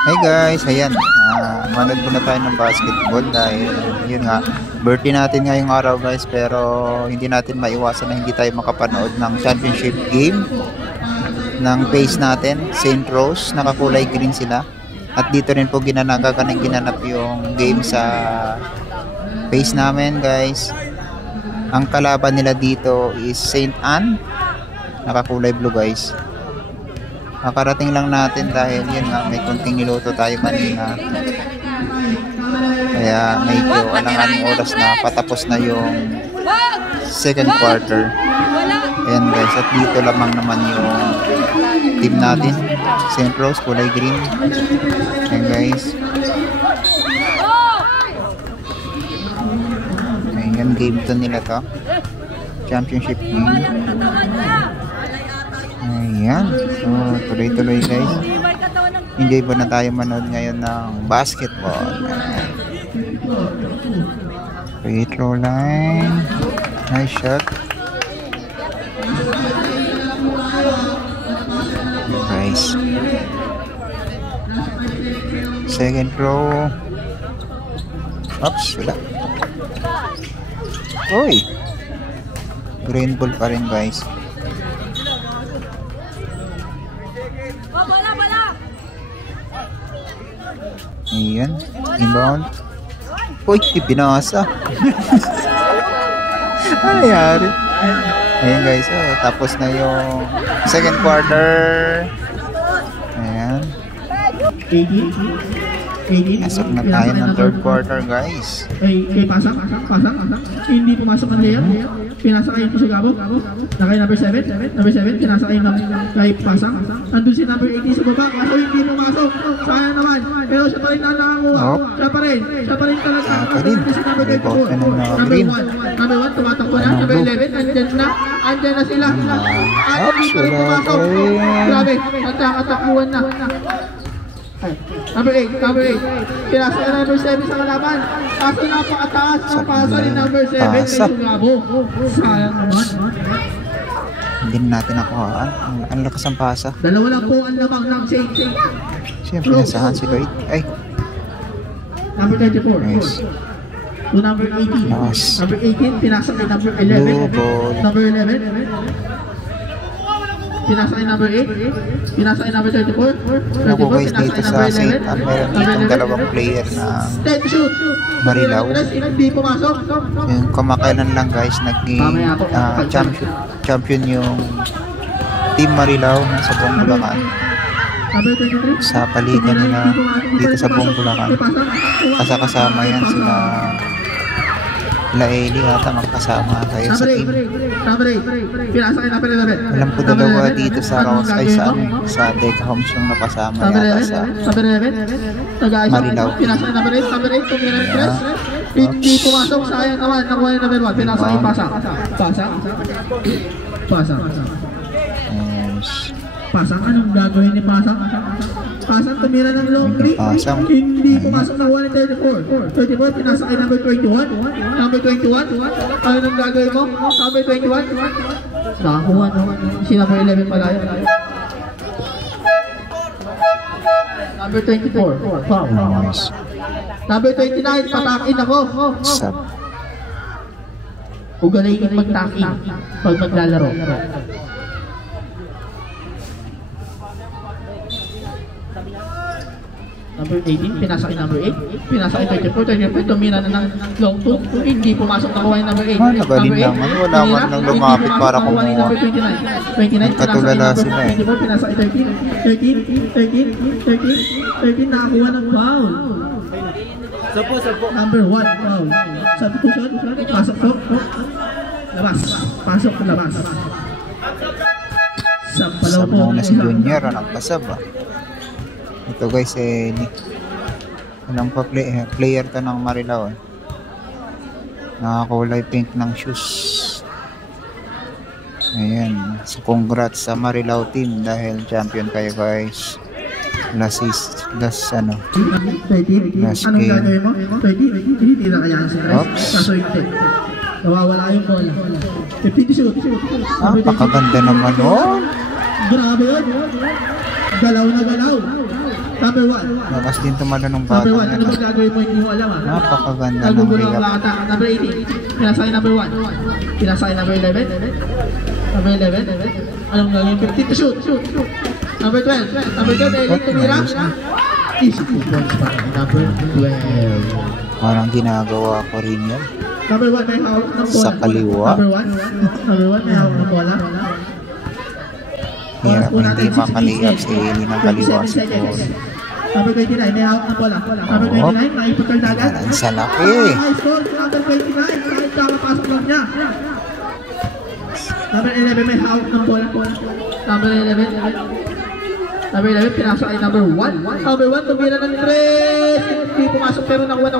Hey guys, ayan. Manood muna tayo ng basketball dahil yun nga, birthday natin ngayong araw guys, pero hindi natin maiwasan na hindi tayo makapanood ng championship game ng base natin, St. Rose. Nakakulay green sila. At dito rin po ginanap yung game sa base namin guys. Ang kalaban nila dito is St. Anne. Nakakulay blue guys. Makarating lang natin dahil yun nga, may kunting niluto tayo kanina. Kaya medyo alangan oras na patapos na yung second quarter. Ayan guys, at dito lamang naman yung team natin, St. Rose, kulay green. Ayan guys. Ayan, game 2 nila to. Championship game. Ayan. So, tuloy-tuloy guys. Enjoy ba na tayo manood ngayon ng basketball? Free throw line. Nice shot. Nice. Second throw. Oops, wala. Uy! Green ball pa rin guys. Ayan, inbound. Uy, pinasa. Ano nangyari? Ayan guys, tapos na yung second quarter. Ayan. Pasok na tayo ng third quarter guys. Pasang. Hindi pumasok ang layup. Pinasa kayo sa Gabo. Nakay number 7. Pinasa kayo kay Pasang. Nandun si number 18 sa baba. Kaso hindi pumasok. Sayang naman. Pero siya pa rin na nakakuha. Siya pa rin talaga. Si number 24. Number 1, tumatakbo na. Number 11, andyan na sila. At hindi pa rin pumasok. Grabe, nagkakatakbuhan na. Number 8. Pinasa ka number 7 sa kalaban. Kaso napakataas ng pasa ni number 7 kay Sugabo. Sayang naman. Hindi natin nakuhaan. Ang lakas ang pasa. Dalawa lang po ang lamang ng St. Siyempre nasahan si Lloyd. Ay. Number 24. Nice. To number 18. Nice. Number 18, pinasa kay number 11. Number 11. Pinasa kay number 8. Pinasa kay number 34. Ako guys, dito sa St. Anne, meron ditong dalawang player na Marilaw. Hindi pumasok. Yung kamakailan lang guys, naging champion yung Team Marilaw sa buong Bulacan. Sa paligan nila dito sa buong Bulacan. Kasama yan sila Laeli ata magkasama tayo sa team. Alam ko dalawa dito sa Rouse ay sa Deca Homes yung napasama yata sa Marilaw. Hindi pumasok, sayang naman. Nakuha yung number 1. Pinasa kay Pasang, anong gagawin ni Pasang? Pasang tumira ng long 3. Hindi pumasok na 1 and 34. 34, pinasa kay number 21. Number 21. Ano nang gagawin mo? Number 21. Nakakuha no? Si number 11 pala yun. Number 24. Foul. Number 29, patakin ako. Ugalayin magtakin pag maglalaro. Number 18, pinasa kay number 8. Pinasa kay 34, tumira na ng long 2. Hindi pumasok, nakuha yung number 8. Nagaling naman, wala man nang lumapit para kumuha. Number 29, katulala sila eh. 24, pinasa kay 13, nakakuha ng foul. Number 1, foul. Substitution, pasok po. Labas. Sampalaw po. Sampalaw na si Junior, ang pasab Ito guys walang pa player to ng Marilaw nakakulay pink ng shoes. Ayan, so congrats sa Marilaw team dahil champion kayo guys. Last game. Anong gagawin mo? Hindi na kaya sila. Kaso hindi. Nawawala yung bola. 50 shoot. Napakaganda naman Grabe yun. Galaw na galaw. Number 1. Lakas din tumalo ng Number batang 1. Ano yan. ba gagawin mo? Hindi mo alam ah. Napakaganda ng Nagugulo ang layup. bata. Number 18. Pinasakay number 1. Pinasakay number 11. Number 11. Anong gagawin? 15 to shoot. Number 12. Number 12. Elite tumira. Easy 2 points para kay number 12. Parang ginagawa ko rin yan. Number 1 may hawak ng bola. Sa kaliwa. Number 1 may hawak ng bola. Hirap hindi makaliyap si Eli ng kaliwa 27 siguro. seconds. Number 29 may hawak ng bola. Number 29 nakipagkaldagan. Ang sa laki. Nice goal si number 29. Kahit kakapasok lang niya. Number 11 may hawak ng bola. Number 11. Number 11, pinasok ay number 1. Number 1, tumira ng 3. Hindi pumasok pero nakuha ni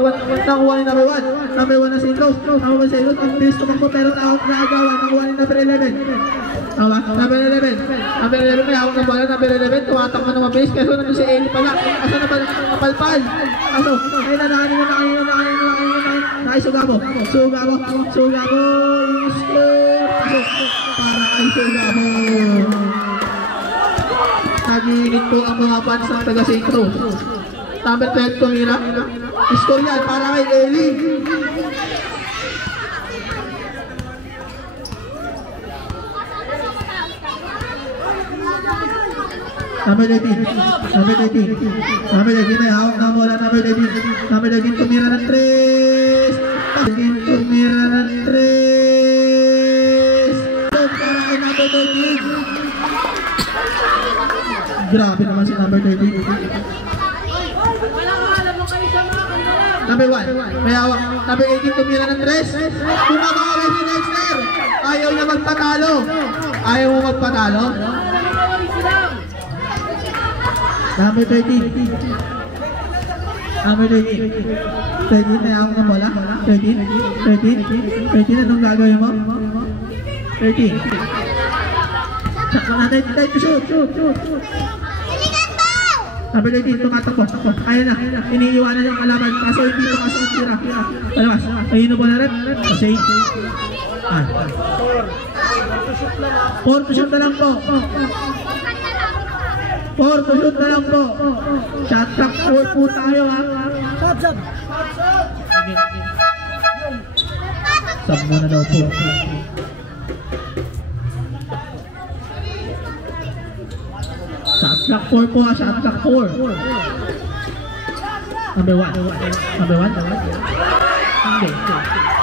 number 1. Number 1 na si Rose. Number 1 si Rose. Ang bilis tumakbo pero naagawa. Nakuha ni number 11. Number 11. Number 11 may hawak ng bola. Number 11, tumatakbo ng mabilis. Kaso nandun si Eli pala. Kaso napalpal. Kaso, ay nananin mo. Sugabo. Yung score. Para kay Sugabo. Naginit po ang mga fans ng taga St. Rose. Number 12 tumira. Score yan para kay Eli. Number 13. Number 13 may hawak na bola. Number 13 tumira ng 3. Tumira ng 3. Para kay number 13. Grabe naman si number 13. Number 1, may hawak. Number 18, tumira ng 3. Bumabawal si Dexter. Ayaw niya magpatalo. Ayaw mo magpatalo. Number 13. Number 13. 13, may hawak ng bola. 13, anong gagawin mo? 13. Sakto natin, tayo to shoot. Number 13, tumatakbo. Kaya na. Iniiwanan yung kalaban. Kaso hindi pumasok ang tira. Palabas. Ayun po na rin. Kasi 4 to shoot na lang po. 4 to shoot na lang po. Shot clock 4 po tayo ha. Sab muna daw po. Shot clock 4 po ha. Shot clock 4. Number 1. Hindi.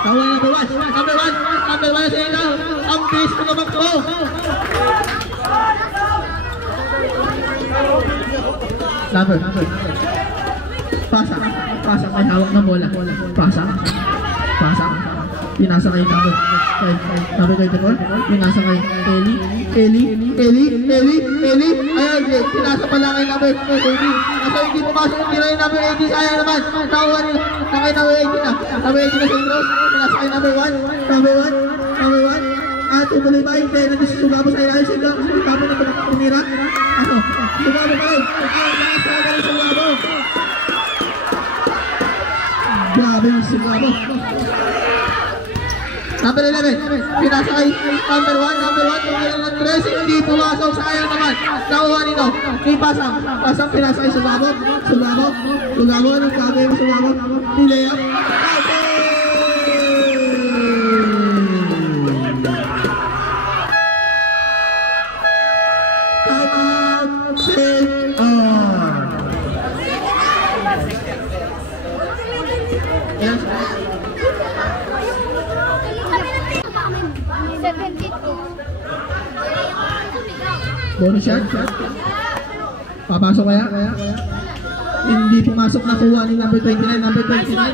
Tawa number 1. Number 1 sa ito. Ang bilis mo naman ko. Number. Pasak. May hawak ng bola. Pasak. Pinasa kay number 24. Pinasa kay Eli. Ayun, pinasa pala kay number 80. Kaso hindi pumasok yung tira yung number 80. Sayang naman. Nakuha nila. Nakay number 80 na. Number 80 na sa Rose. Pinasa kay number 1. Tumuloy ba yung tayo na sugabo sa ilalim sila. Sugabo na tumira. Sugabo pa rin. Sugabo. Grabe yung sugabo. Number 11. Pinasa kay number 1. Tumira ng 3. Hindi pumasok. Sayang naman. Nakuha nito. Pasang pinasa kay sugabo. Anong gagawin mo sugabo? Delay up. Bonus shot. Papasok kaya? Hindi pumasok, nakuha ni number 29. Number 29, hindi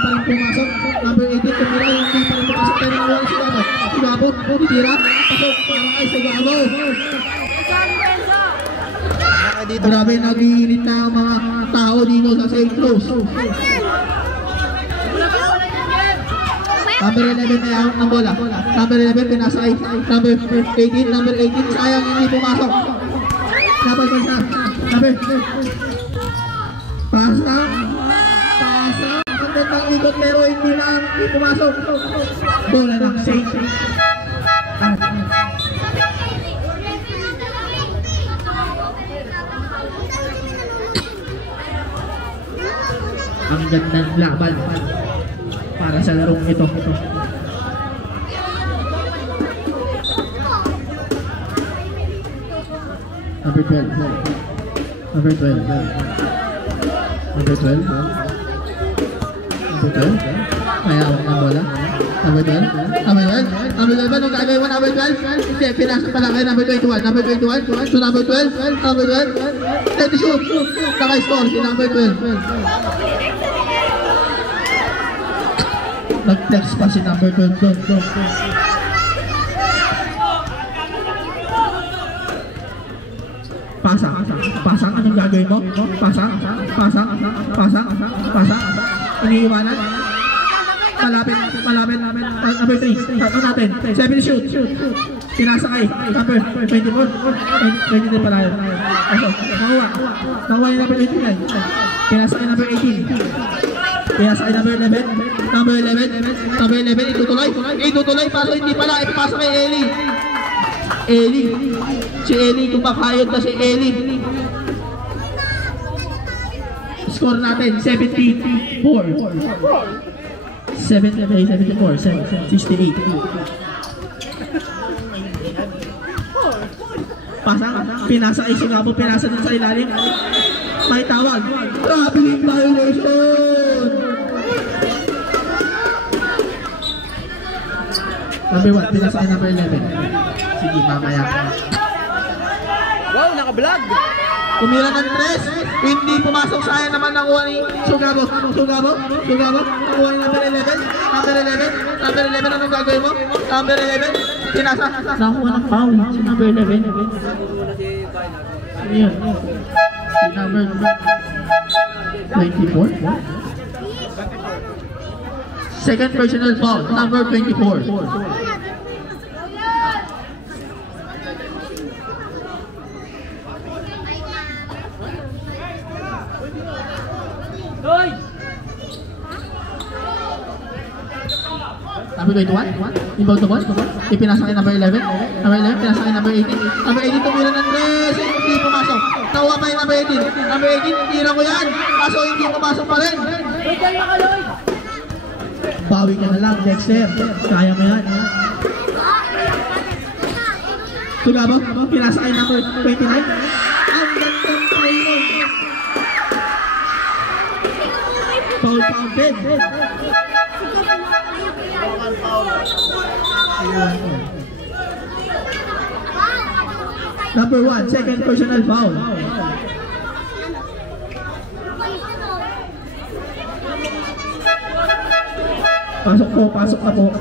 pa rin pumasok. Number 18, tumira, hindi pa rin pumasok. Pero nakuha ni Sugabo. Titira. Pasok. Para kay Sugabo. Grabe, nag-iinit na ang mga tao dito sa St. Rose. Number 11 ay hawak ng bola. Number 11 pinasa ay number 18. Sayang hindi pumasok. Number 10. Pasang. Ang gandang ikot pero hindi pumasok. Bola ng St. Ang gandang laban para sa larong ito. Number 12. Number 12. Number 12. Number 12. Kaya ako ng bola. Number 12. Number 12. Number 12. Anong gagawin mo? Number 12? Hindi, pinasok pala kayo. Number 21. Number 21. So number 12. Number 12. Let it shoot. Naka-score si number 12. Nag-flex pa si number 12 doon. Pasang, anong gagawin mo? Pasang, iniiwanan. Malapit. Number 3, ano natin? 7 shoot. Pinasakay, number 24. 23 pala yun. Nakuha yung number 29. Pinasakay number 18. Pinasakay number 11. Number 11, itutuloy. Paso hindi pala, ipapasa kay Eli. Si Eli, kumakayod na si Eli. Score natin, 74. 68. Pasang, pinasa ay sugabo, pinasa dun sa ilalim. May tawag. Traveling violation! Number 1, pinasa ay number 11. Sige, mamaya. Wow, naka-vlog! Tumira ng 3, hindi pumasok, sayang naman nakuha ni Sugabo. Nakuha ni number 11. Number 11, anong gagawin mo? Number 11, pinasa. Nakuha ng foul, si number 11. Ayan. Si number 24. Second personal foul, number 24. Number 21, inbound the ball, ipinasa kay number 11, pinasa kay number 18, number 18 tumira ng 3, hindi pumasok, nakuha pa yung number 18, tira ko yan, kaso hindi pumasok pa rin. Bawi ka na lang, Dexter, kaya mo yan. Sugabo, pinasa kay number 29, ang gandang training. Foul fountain. Number 1, second personal foul. Pasok na po.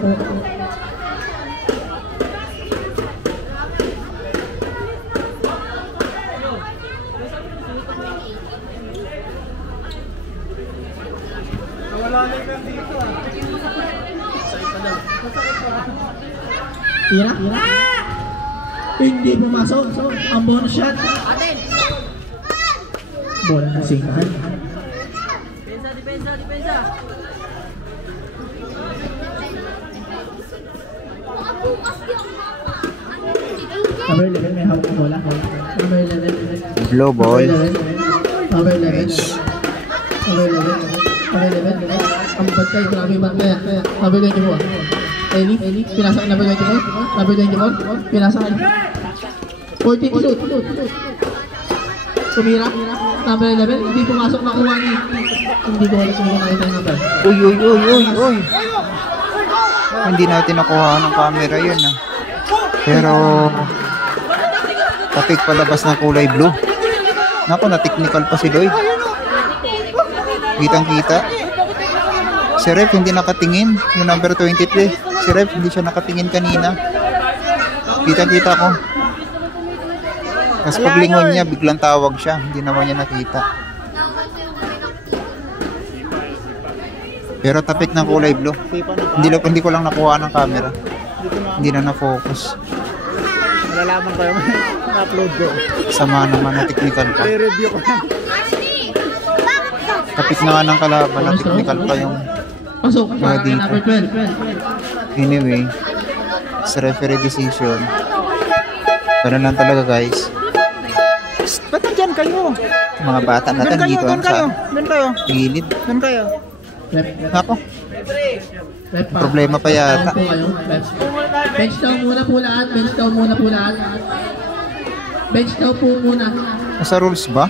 Tira? Hindi pumasok. Ang bonus shot. Bola na singahan. Depensa. Number 11, may hawak na bola. Number 11. Blow ball. Number 11. Ang bantay, grabe yung bantay. Number 24. Eli, pinasa kay number 24. Number 24, pinasa kay 14 shoot. Tumira. Number 11, hindi pumasok, nakuha ni. Hindi ko alam kung nakita yung number. Uy. Hindi natin nakuha ng camera yun Pero tapik palabas ng kulay blue. Naku, na-technical pa si Lloyd. Kitang-kita. Si Ref hindi nakatingin. Yung number 23. Si Ref hindi siya nakatingin kanina. Kitang-kita ko. Tapos paglingon niya, biglang tawag siya. Hindi naman niya nakita. Pero tapik ng kulay blue. Hindi ko lang nakuha ng camera. Hindi na na-focus. Malalaman ko yung upload ko. Sama naman na technical pa. I-review ko lang. Tapik na nga ng kalaban na technical pa yung Pasok, para kay dito. number 12. Anyway, sa referee decision. Ganun lang talaga guys. Ba't nandyan kayo? Mga bata natin Doon kayo, dito doon kayo. sa Doon kayo. gilid. Doon kayo. Ako, Left pa. problema pa yata. Po kayo. Bench down muna po lahat. Bench down muna po lahat. Bench down po muna. Nasa rules ba?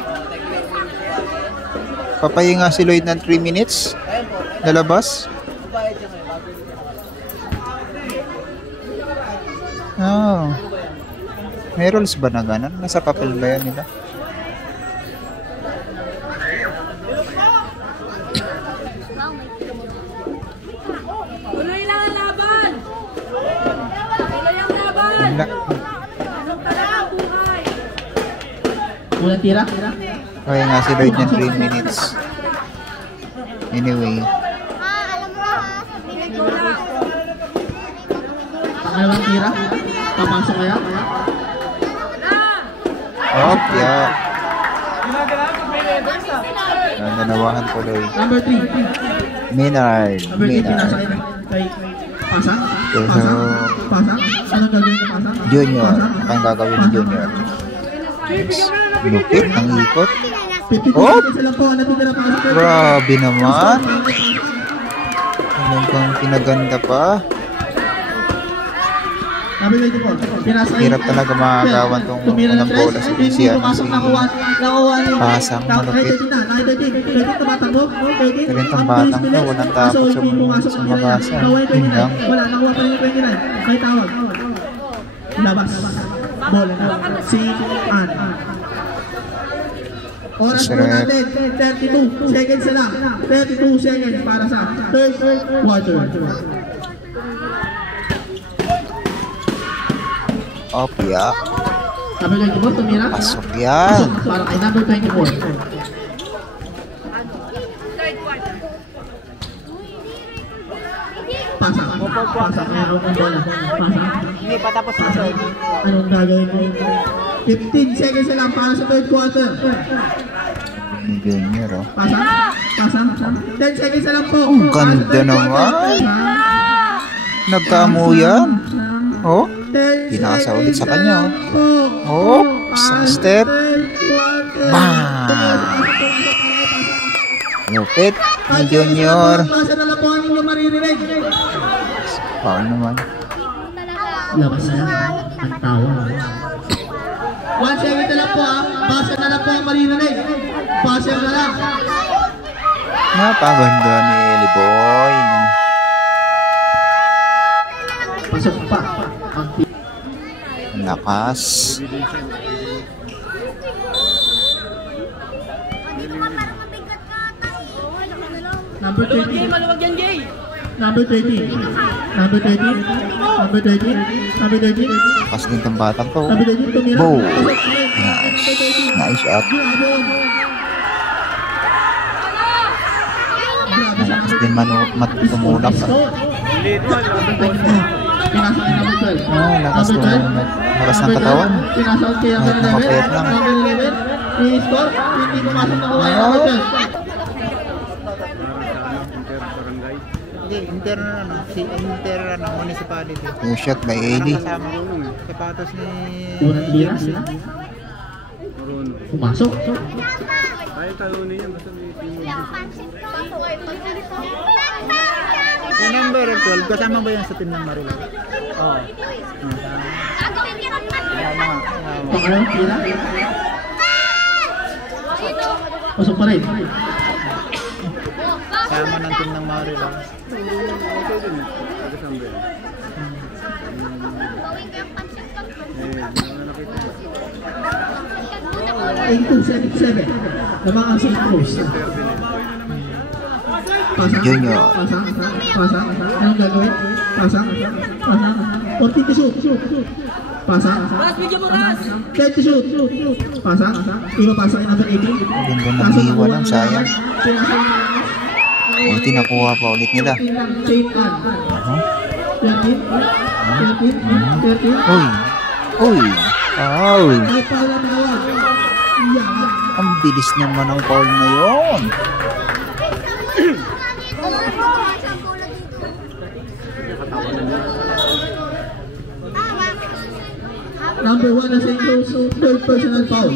Papahinga si Lloyd ng 3 minutes? Lalabas? Oh. May rules ba na ganun? Nasa papel ba yan nila? Tuloy lang ang laban! Tuloy ang laban! Wala. Anong talaga buhay? Unang tira. Papahinga si Lloyd ng 3 minutes. Anyway. Pangalawang tira. Papasok kaya? Oh, yeah. Nanawahan tuloy. Number 3. Maynard. Number 3, pinasa Maynard. kay Pasang. So, Pasang. Anong gagawin ni Pasang? Junior. Ano ang gagawin ni Junior? Lupit ang ikot. 52 Oh! seconds lang po. Natitira pasok. Grabe naman. Talagang pinaganda pa. Number 24. Pinasa kay Hirap talaga makagawan tong tumira ng unang bola tres. si Hindi Luciano. pumasok. Nakuha ni Pasang malupit. 13 tumatang mo. 13 Talentang batang to, walang takot sa magasa. Yun lang. Wala, nakuha pa yung 29. May tawag. Labas. Bola na. Si Ann. Oras po natin, 32 seconds na lang. 32 seconds para sa third quarter. Op, yeah. Number 24, tumira. Pasok yan. Para kay number 24. Pasa. Pasa. Mayroon ng bola. Pasa. Hindi pa tapos na Pasa. doon. Anong gagawin mo? 15 seconds na lang para sa third quarter. Ni Junior, oh. Pasa. Pasa. 10 seconds na lang po. Ang ganda naman. Nagkaamuyan. Oh, pinasa ulit sa kanya, oh. Oh, isang step. Bam! Lupit ni Junior. Pasa na lang po ang inyong maririnig. Foul naman. Labas na. Ang tawa. 1 second na lang po ah. Pasa na lang po ang maririnig. Pasa na lang. Napaganda ni Eli Boy. Pasok pa. Ang lakas. Number 13. Maluwag yan, Jay! Number 13. Number 13. Number 13. Number 13. Lakas din tong batang to. Number 13. Tumira. Bow. Pasok. Nice. Nice shot. Lakas din tumulak. Pinasa kay number 12. Oh, lakas Number 12. naman. Lakas ng katawan. Pinasa kay number Kahit nakapayat 11. lang. Number 11. I-score. Hindi pumasok na kuha yung number 12. Hindi, inter municipality. Yung shot by Eli. Kasama ko nung sapatos ni... Unang tira. Pumasok. Yung number 12, kasama ba yan sa team ng Marila? Oo. Pangalawang tira. Pasok pa rin. Kasama ng team ng Marila. 8277. Lamang ang St. Cruz. Pasang. Junior. Pasang. Pasang. Anong gagawin? Pasang. Pasang. 40 to shoot. Pasang. Ras, bigyan mo, Ras! 10 to shoot. Pasang. Iba pasang yung number 18. Ganda ng iwan lang, sayang. Buti nakuha pa ulit nila. Saint Ann. 13. 13. Uy! Uy! Foul! Ay, pala na nawag. Yan. Ang bilis naman ng foul na yun. Number 1 na St. Cruz, third personal foul.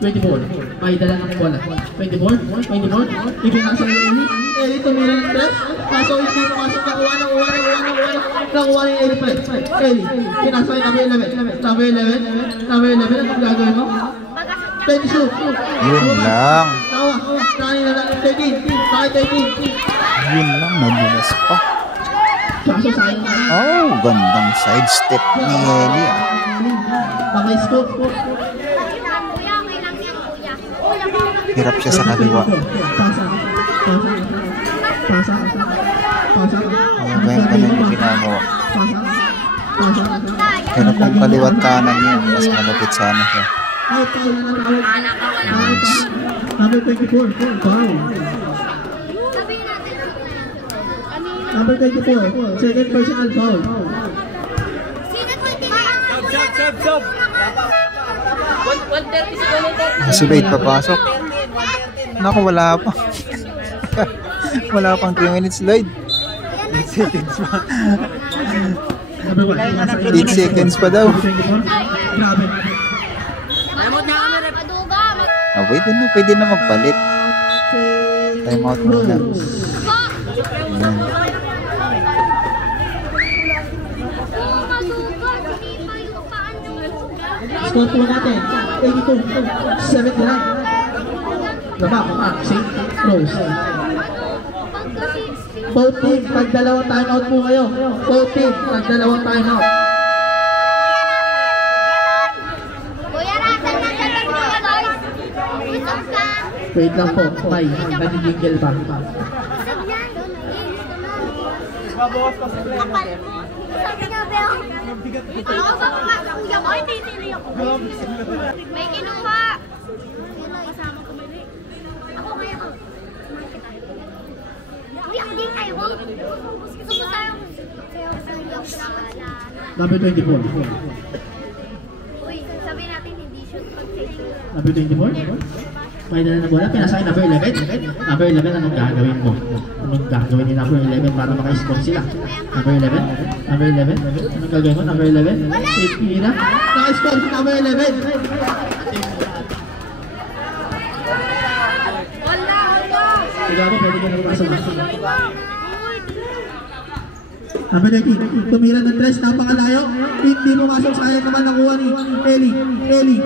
24. May dala ng bola. 24. Ipinasa ni Eli. Eli tumira ng tres. Kaso hindi pumasok. Nakuha ni Eli pa rin. Eli. Pinasa ni number 11. Number 11. Anong gagawin mo? 22. Yun lang. Nakuha. Nakain na lang. 13. Bakit 13? Yun lang, nadulas pa. Kaso sayang na. Oh, gandang sidestep ni Eli. Maka-scope. Hirap siya sa kaliwa. Pasa. Hanggang ganun yung ginagawa. Pasa. Pero kung kaliwat kanan niya, mas malapit sana siya. Number 24. Foul. Number 24. Second personal foul. Si Bait papasok. Naku, wala pa. Wala pang 3 minutes, Lloyd. 8 seconds pa. 8 seconds pa daw. Grabe. Ah, pwede na magpalit. Time out muna. Ayan. Score po natin. 82. 79. Gaba, St. Rose. Both team, tag-dalawang timeout po kayo. Both team, tag-dalawang timeout. Wait lang po, may nanigigil pa. Babawas pa sa play. May kinuha. Ako kaya ko. Uy, ako din kayo. Gusto mo tayo. Number 24. Uy, sabi natin hindi shoot pag-take. Number 24? May dala na bola, pinasakay number 11. Number 11, anong gagawin mo? Anong gagawin ni number 11 para maka-score sila? Number 11? Anong gagawin mo? Number 11? Wait, Pira. Naka-score si number 11. Siguro, pwede ka nagpasok. Number 13, tumira ng tres, napakalayo. Hindi pumasok, sayang naman nakuha ni Eli.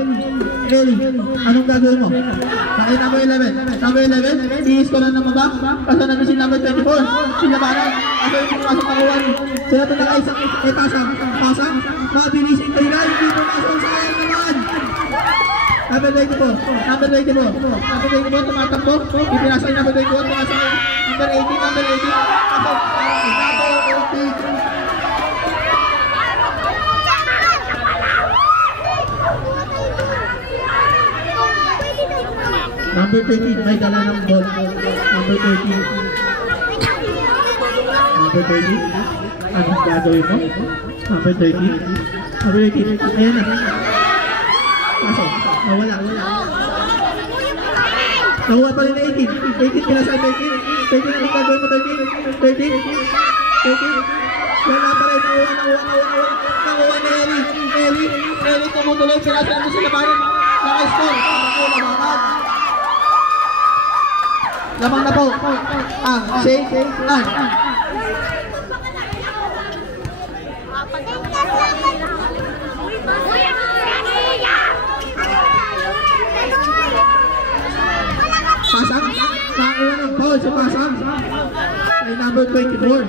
Anong gagawin mo? Nakay number 11. Number 11, i-score na naman ba? Kaso namin si number 24. Sinabaran. Kaso hindi pumasok nakuha ni. Sila ito nakaisang, pasa. Mabilis, hindi pumasok, sayang naman. Number 24, tumatakbo. Ipinasa yung number 24, pumasok number 18. Kaso, Number 13, may dala ng ball. Number 13. Anong gagawin mo? Number 13. Ayan na. Kaso, nawala. Nakuha pa rin na 18. Pinasa 13. Anong gagawin mo 13? Wala pa rin. Nakuha ni Eli. Tumutuloy. Pinasa mo sila pa rin. Naka-score. Lamang na po ang St. Anne. Pasang, nakuha ng foul sa Pasang ay number 24.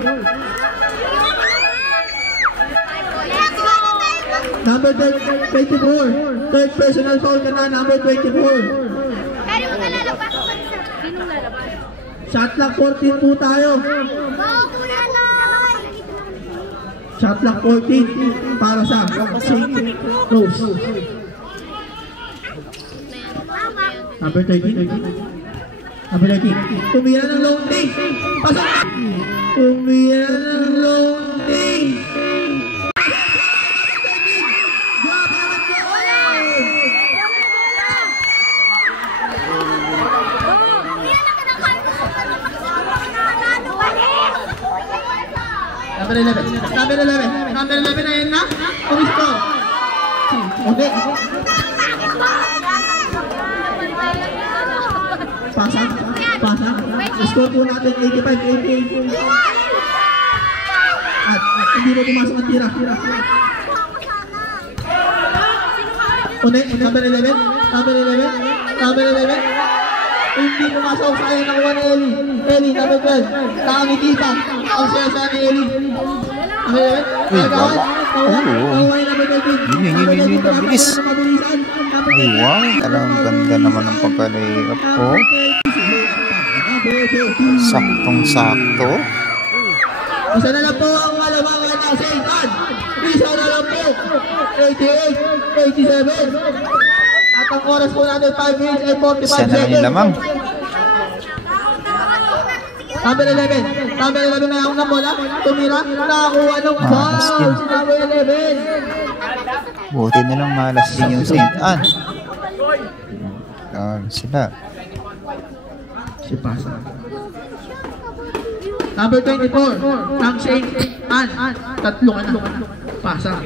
Number 24, third personal foul ka na, number 24. Shot clock 14 po tayo. Shot clock 14 para sa St. Rose. Number 13. Tumira ng long day. Pasok. Tumira ng long day. Number 11 ayan na. Umiscore. Okay. pasa. Score po natin 85-88. At hindi mo pumasok ang tira. Ulit, number 11. Hindi pumasok, sayang nakuha ni Eli. Eli, number 12. Nakangiti pa. Ang saya ni Eli. Number 11. Nagawad. Nakuha ni number 13. Bilis. Ay, wow. Talagang ganda naman ang pagka-layup ko. Saktong-sakto. Isa na lang po ang malamang na St. Ann. Isa na lang po. 88, 87. At ang oras po natin 5 minutes and 45 Isa na lang seconds. yung lamang. Number 11. Number 11 na yung bola. Tumira. Nakakuha ng foul. Si number 11. Buti na lang malas din yung St. Ann. Sila. Si Pasa. Number 24. Ang St. Ann. Tatlong anak. Pasa.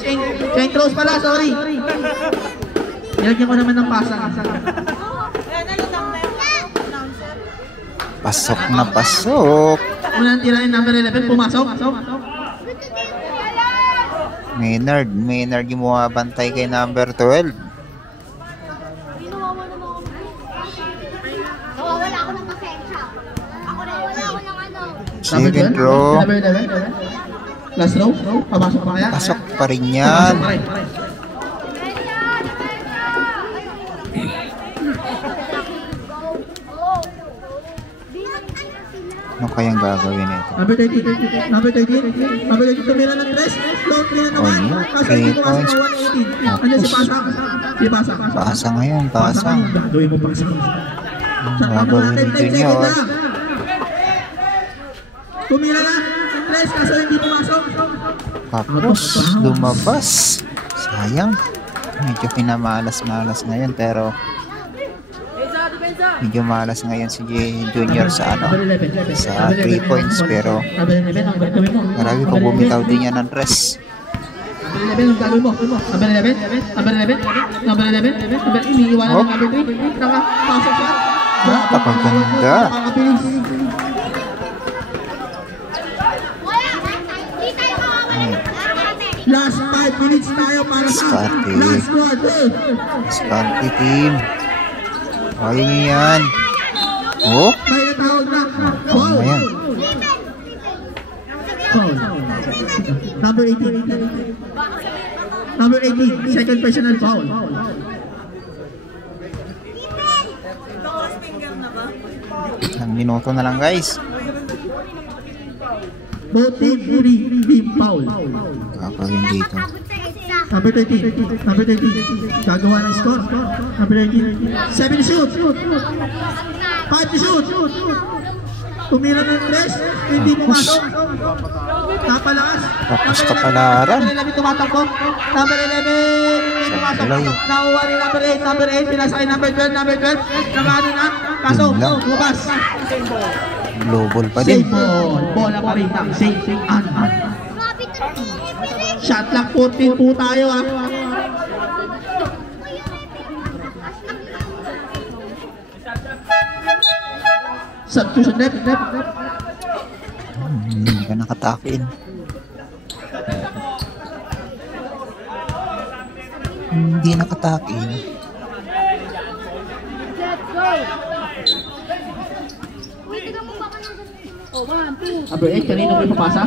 St. Rose pala, sorry. Nilagyan ko naman ng pasa. Pasok na pasok. Unang tira yung number 11, pumasok. Maynard yung bumabantay kay number 12. Wala ako ng pasensya. Wala ako ng ano. Second row. Number 11. Last row. Papasok pa kaya? Pasok pa rin yan. Ano kayang gagawin ito? Number 13. Number 13 tumira ng 3. Long tira naman. Kaso hindi ko kasi 118. Andiyan si Pasa. Pasa ngayon, pasa. Gagawin mo Pasa. Gagawin ni Junior. Tumira na. 3 kaso hindi pumasok. Tapos, lumabas. Sayang. Medyo pinamalas-malas ngayon pero medyo malas ngayon si Junior sa sa 3 points pero marami pang bumitaw din yan ng rest. Number 11, iniiwanan ng number 3. Nakapasok siya. Napakaganda. Last 5 minutes tayo para sa Scotty. last quarter. Scotty team. Kaya nyo yan. Oh, May natawag na. ano na yan? Foul. Number 18. Number 18, second personal foul. Ilang minuto na lang guys. Both team foul. Gagawin dito. Number 13. Number 13. Gagawa ng score. Number 13. 7 to shoot. 5 to shoot. Tumira ng 3. Hindi pumasok. Napalakas. Tapos kapalaran. Number 11 tumatakbo. Number 11. Pumasok. Nakuha ni number 8. Number 8. Pinasakay number 12. Number 12. Nakano na. Kaso, lumabas. Global pa din. Save ball. Bola pa rin ng St. Ann. Shot clock 14 po tayo ah. Substitution net. Hindi ka nakatakin. Hindi nakatakin. Number 8, kanino may papasa?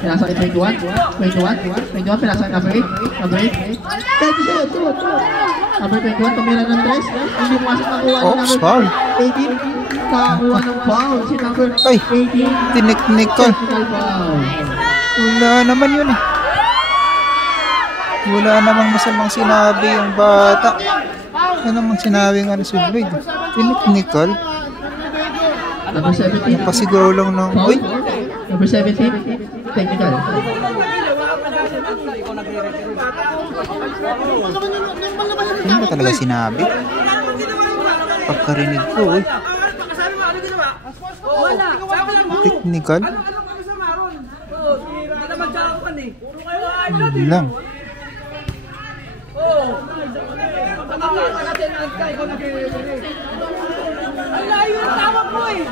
Pinasakit 21, pinasakit number 8. Number 8. Number 21, tumira ng 3. Hindi pumasok na kuha ni number foul. 18. Nakakuha ng foul si number 18. Ay, tinik-nikol. Technical foul. Wala naman yun eh. Wala namang masamang sinabi yung bata. Wala namang sinabi nga si Lloyd. Tinik-nikol. Number 17. Pasiguro lang ng... Uy! Number 17. Technical. Ano ba talaga sinabi? Pagkarinig ko, uy. Technical? Hindi lang. Layo yung tawag mo eh.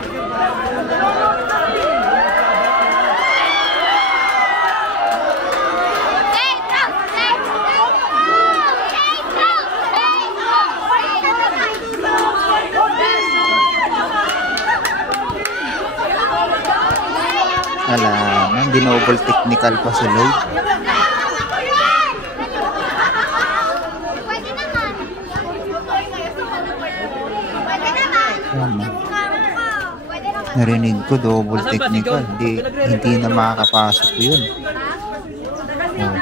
Alam, dinoble technical pa si Lloyd. Pwede naman. Pwede naman. Ayan, Pwede naman. narinig ko double technical. Hindi na makakapasok yun. Oh.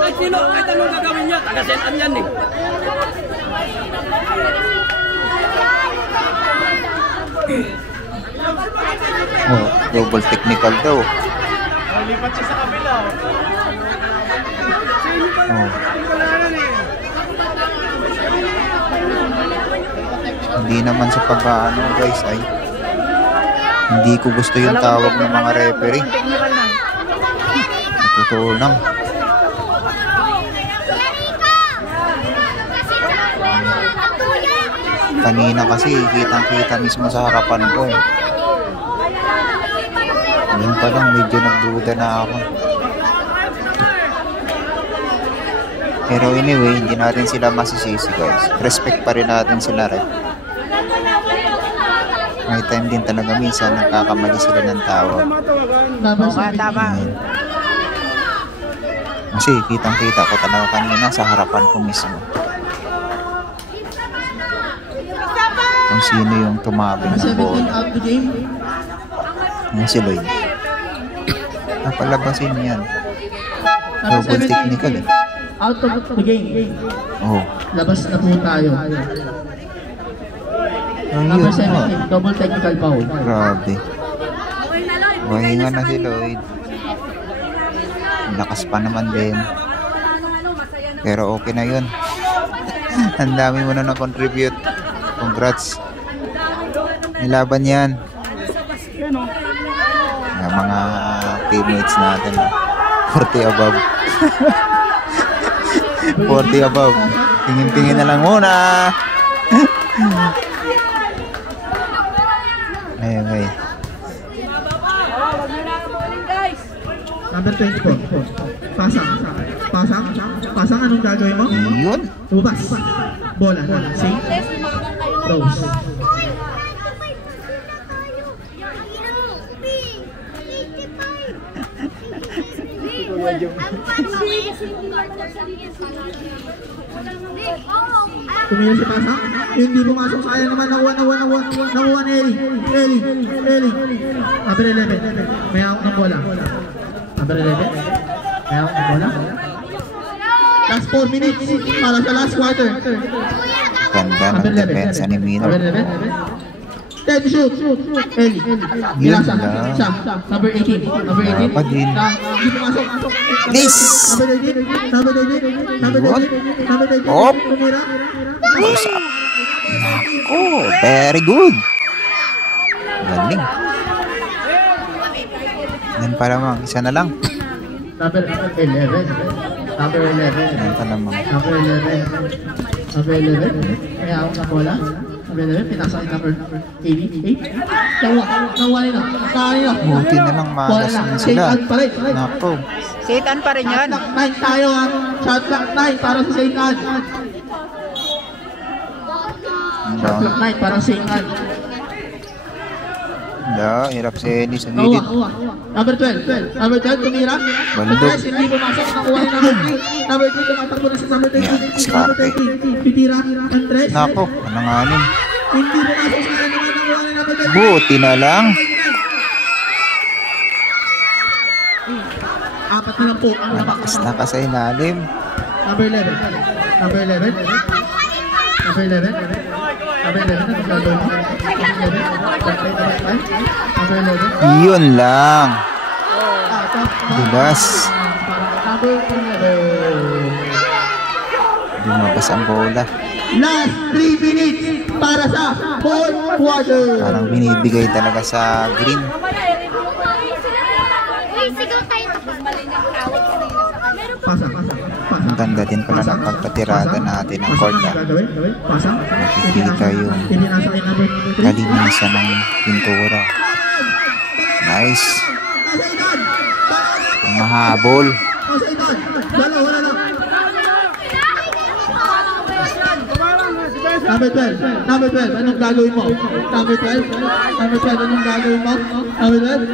Ay, sino? Kahit anong gagawin niya, taga-setan yan eh. Oh, double technical daw. Lipat siya sa kabila. Oh. Hindi naman sa pag-ano guys ay hindi ko gusto yung tawag ng mga referee. Totoo lang. Kanina kasi kitang-kita mismo sa harapan ko eh. Ngayon pa lang medyo nagduda na ako. Pero anyway, hindi natin sila masisisi guys. Respect pa rin natin sila rep. May time din talaga minsan nagkakamali sila ng tawag. Tama. Kasi kitang-kita ko talaga kanina sa harapan ko mismo. Kung sino yung tumabing ng 17 bola. out the game. Yan si Lloyd. Napalabasin yan. Number Double 17, technical eh. out of the game. Oh. Labas na po tayo. Ayun, Number oh. 17, double technical foul. Grabe. Okay na lang. Wahinga na si Lloyd. Lakas pa naman din. Pero okay na yun. Ang dami mo na na-contribute. Congrats. May laban yan. Yung mga teammates natin. 40 above. 40 above. Tingin-tingin na lang muna. Ayun. Number 24. Pasang, anong gagawin mo? Yun. Lumabas. Bola. See? Rose. Tumira si Pasang. Hindi pumasok. Sayang naman. Nakuha ni Eli. Number 11. May hawak ng bola. Number 11. May hawak ng bola. Last 4 minutes para sa last quarter. Ganda ng depensa ni Mino. Number 11. 10 shoot. Eli. Yun Ilasa. lang. Siya. Number 18. Number 18. Dapat din. Hindi pumasok. Please. Number 18. Op. Tumira. Oh, very good. Galing. Yan pa lamang. Isa na lang. Number 11. Number 11. Yan pa lamang. Number 11. Number 11. May hawak na bola. Number 11. Pinasa kay number 88. Nakuha nila. Buti na lang malas na sila. Nako. Satan pa rin yan. Shot clock 9 tayo ha. Shot clock 9 para sa St. Anne. Shot clock 9 para sa St. Anne. Hirap si Eli sa gilid. Number 12. Number 12, tumira. Bandog. Andres, hindi pumasok. Nakuha ni number 3. Number 3, tumatakbo na sa number 13. Number Diskarte. 13, pitira. Andres. Nako, ananganin. Hindi pumasok sa kanya naman. Nakuha ni number 13. Buti na lang. Apat na lang po. Malakas na ka sa ilalim. Number 11. Number 11. Number 11. Number 11. Ano gagawin mo? Number 11. Yun lang. Dulas. Number 11. Lumabas ang bola. Last 3 minutes para sa fourth quarter. Parang binibigay talaga sa green. Uy, sigaw tayo tapos. Ang ganda din pala ng pagpatirada natin ng court. Pasang. Nakikita yung Hindi nasa kay number 3. kalinisan ng pintura. Nice. Ang mahabol. Wala na. Number 12, anong gagawin mo? Number 12, anong gagawin mo? Number 12?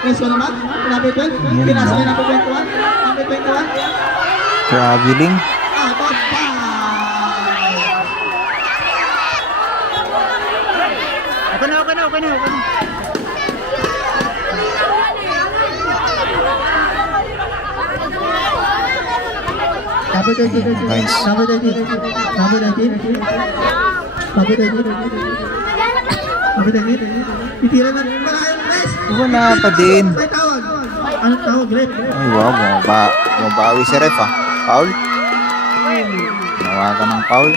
Yes, wala ba? Number 12? Pinasa kay number 21? Number 21? Traveling. Top 5! Okay na. Number 13. Guys. Number 13. Number 13. Number 13. Number 13. Itira na. Maraming press. Wala pa din. May tawag. Anong tawag, Greg? Ay wow, bumabawi si ref ah. Foul. Nawagan ng foul.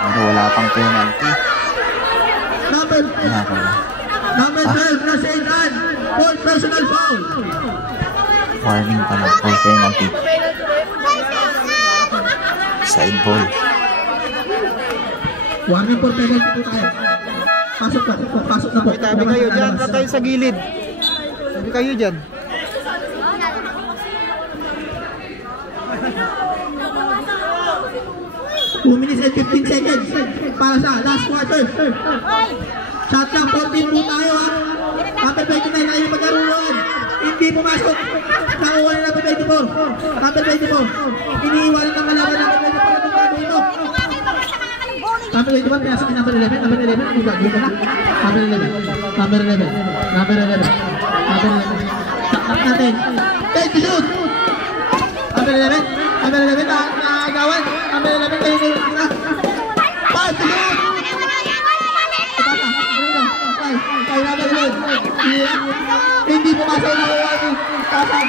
Pero wala pang penalty. Number Number 12 na St. Anne. For personal foul. Warning pa lang for penalty. Side ball. Warning for penalty po tayo. Pasok na po. Tabi kayo dyan, tayo sa gilid. Tabi kayo dyan. Two minutes and 15 seconds para sa last quarter. Shot lang, 14 po tayo ha. Number 29 tayo magkaroon. Hindi pumasok. Nakuha na number 24. Number 24. Iniiwanan ng kalaban number 24 na itong gagawin mo. Number 21, pinasa kay number 11. Number 11, ano gagawin mo na? Number 11. Number 11. Number 11. Number 11. Shot natin. Take the shoot. Number 11. Number 11, nakagawan. Number 11, kayo na. Pass the shoot. Kaya number 11. Hindi pumasok na uwan. Pasang.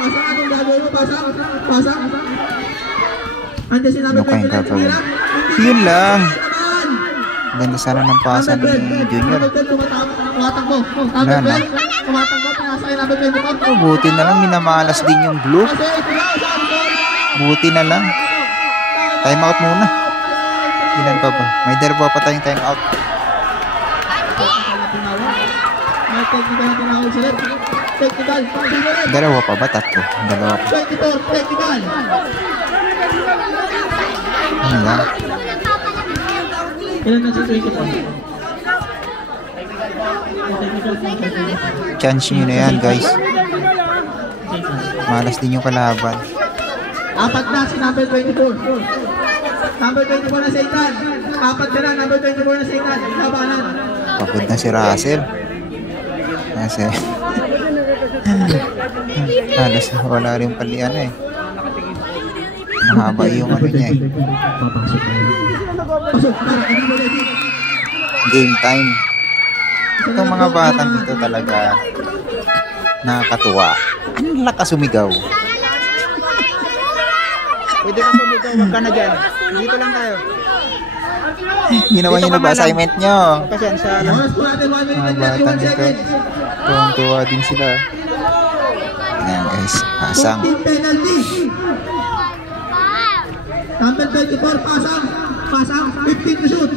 Anong gagawin mo? Pasang. Andiyan si number 20 na tira. Yun lang. Ganda sana ng pasa ni Junior. Tumatakbo. Number 12. Tumatakbo. Pinasa kay number 24. Buti na lang minamalas din yung blue. Buti na lang. Time out muna. Ilan pa ba? May dalawa pa tayong time out. May technical na tinawag sila. Technical. Dalawa pa ba? Tatlo. Dalawa pa. 24. Technical. Ano lang? Ilan na sa 24? Chance nyo na yan, guys. Malas din yung kalaban. Apat na si number 24. Number 24 na Satan. Apat ka na, number 24 na Satan. Labanan. Pagod na si Russell. Kasi halos wala rin pali ano eh. Mahaba yung ano niya eh. Game time. Itong mga batang ito talaga nakakatuwa. Ang lakas sumigaw. Pwede ka sumigaw, wag ka na dyan. Dito lang tayo. Ginawa niyo na ba assignment nyo? Pasensya na. Oras po natin 1 minute Mga and 31 batang ito. seconds. Tuwang-tuwa din sila. Ayan guys. Pasang. 15 penalty. Number 24, pasang. 15 to shoot.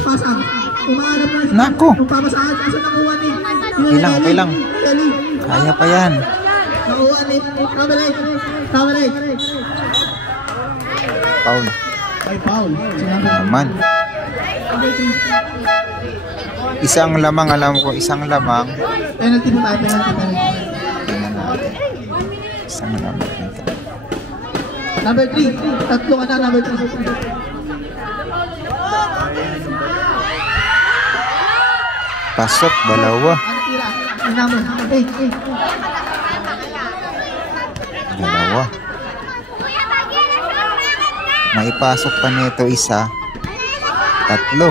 Pasang. Umaharap na. Nako. Kung pamasaan, asa nakuha ni? Okay lang. Kaya pa yan. Nakuha ni. Number 8. Paul. Ay, foul. Naman. Isang lamang, alam ko. Isang lamang. Penalty po tayo. Penalty. Tingnan natin. Isang lamang. Number 3. Tatlo ka na, number 3. Pasok, dalawa. Ano tira? Ang number 8. Dalawa. Maipasok pa nito isa. Tatlo.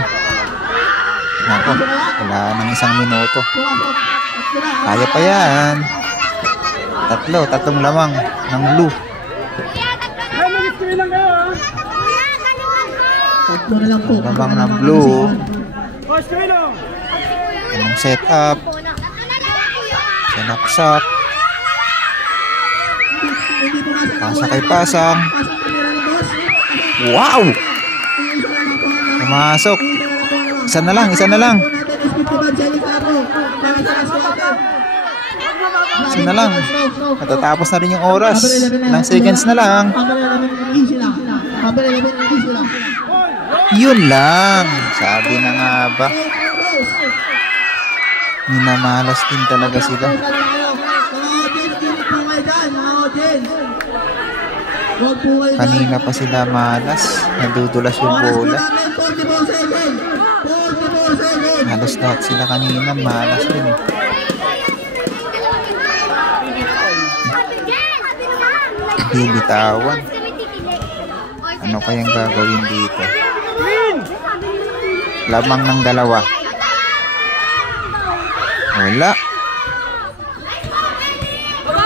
Nako, wala nang isang minuto. Pumasok. Tatlo na. Kaya pa yan. Tatlong lamang ng blue. Tatlo na lang po. Lamang ng blue. Anong set up? Sinaksak. Hindi pumasok. Pasa kay Pasang. Pasang tumira ng boss. Wow! Yung isa na lang po ang Pumasok. Yung isa na lang po ang Isa na lang, isa na lang. natin is 51 seconds na po. Bakit sa natin? Isa na lang. Matatapos na rin yung oras. Ilang seconds na lang. Number 11, easy lang. Number 11, easy lang. Yun lang. Sabi na nga ba. Minamalas din talaga sila. Mga audience, kinig po kayo dyan, mga audience. Huwag po kayo dyan. Kanina pa sila malas. Nadudulas yung Oras po bola. namin, 44 seconds. 44 seconds. Halos lahat sila kanina malas din eh. Bibitawan. Ano kayang gagawin dito? Lamang ng dalawa. Wala.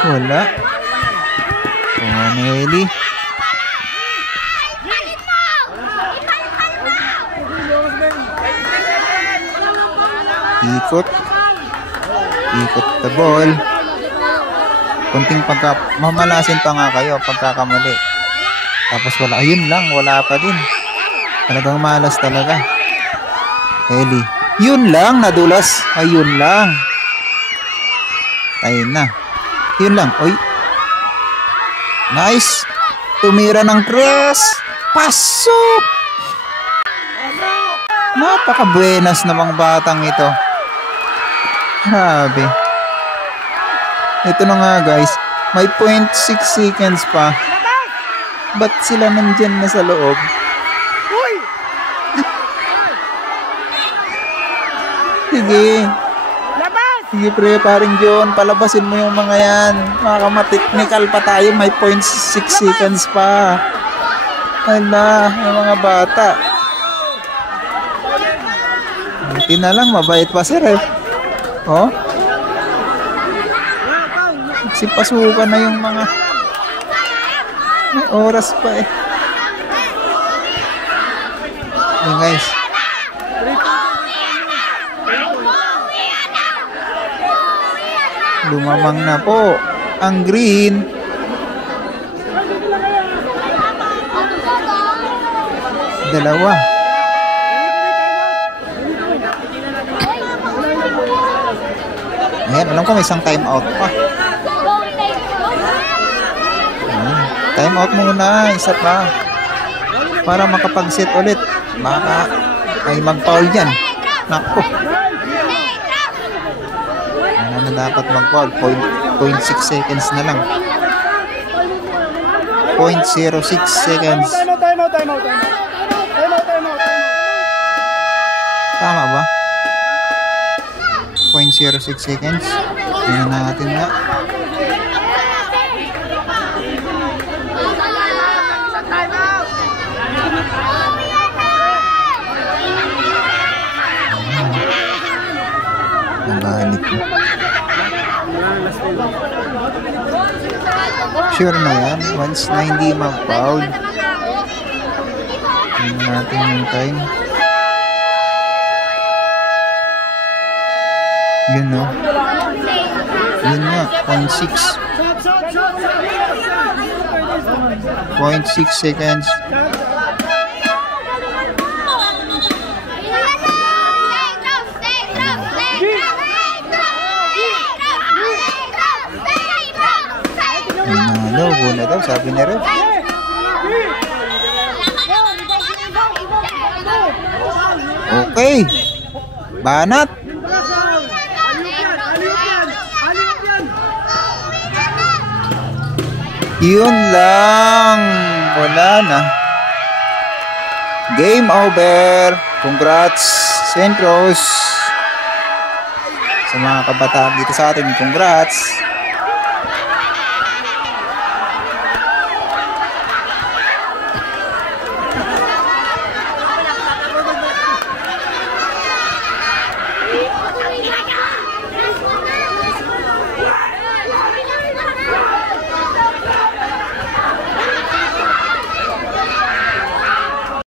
Wala. Nelly. Ikot. Ikot the ball. Kunting mamalasin pa nga kayo pagkakamali. Tapos wala. Ayun lang. Wala pa din. Talagang malas talaga. Eli. Yun lang. Nadulas. Ayun lang. Tayo na. Yun lang. Oy. Nice. Tumira ng tres. Pasok. Napaka-buenas namang batang ito. Grabe. Ito na nga guys. May 0.6 seconds pa. Ba't sila nandyan na sa loob? Sige. Sige pre, paring John. Palabasin mo yung mga yan. Makakamateknikal pa tayo. May 0.6 seconds pa. Hala, yung mga bata. Buti na lang, mabait pa si Ref. Oh. Sipasukan na yung mga... May oras pa eh. Hey guys. Lumamang na po ang green. Dalawa. Ayan, alam ko may isang time out pa. Time out muna, isa pa. Para makapag-set ulit. Baka ay mag-foul dyan. Nako. Ano na dapat mag-foul? 0.6 seconds na lang. 0.06 seconds. Time out. Tama ba? 0.06 seconds. Tingnan natin nga. Nabalik mo. Sure na yan. Once na hindi mag-foul. Tingnan natin yung time. Yun no. Yun nga. 0.6. 0.6 seconds. Go na daw, sabi ni Rev. Okay. Banat. Yun lang. Wala na. Game over. Congrats, St. Rose. Sa mga kabataan dito sa atin, congrats.